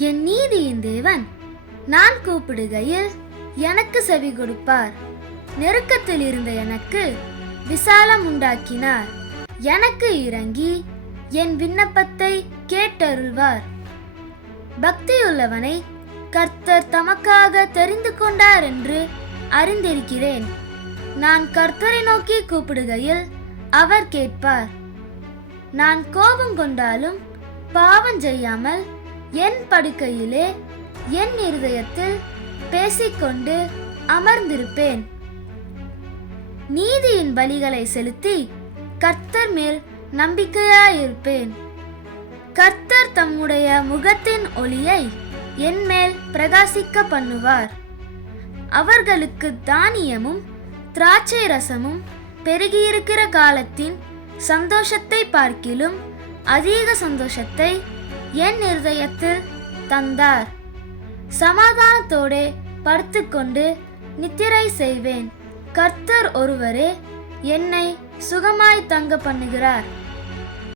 என் நீதியின் தேவன் நான் கூப்பிடுகையில் எனக்கு செவி கொடுப்பார். நெருக்கத்தில் இருந்த எனக்கு விசாலம் உண்டாக்கினார். எனக்கு இறங்கி என் விண்ணப்பத்தை கேட்டருள்வார். பக்தியுள்ளவனை கர்த்தர் தமக்காக தெரிந்து கொண்டார் என்று அறிந்திருக்கிறேன். நான் கர்த்தரை நோக்கி கூப்பிடுகையில் அவர் கேட்பார். நான் கோபம் கொண்டாலும் பாவம் செய்யாமல் என் படுக்கையிலே என் இருதயத்தில் பேசிக்கொண்டு அமர்ந்திருப்பேன். நீதியின் பலிகளை செலுத்தி கர்த்தர் மேல் நம்பிக்கையாயிருப்பேன். கர்த்தர் தம்முடைய முகத்தின் ஒளியை என் மேல் பிரகாசிக்க பண்ணுவார். அவர்களுக்கு தானியமும் திராட்சை ரசமும் பெருகியிருக்கிற காலத்தின் சந்தோஷத்தை பார்க்கிலும் அதிக சந்தோஷத்தை என் இருதயத்தில் தந்தார். சமாதானத்தோடே படுத்துக்கொண்டு நித்திரை செய்வேன். கர்த்தர் ஒருவரே என்னை சுகமாய் தங்க பண்ணுகிறார்.